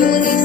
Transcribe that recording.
do this.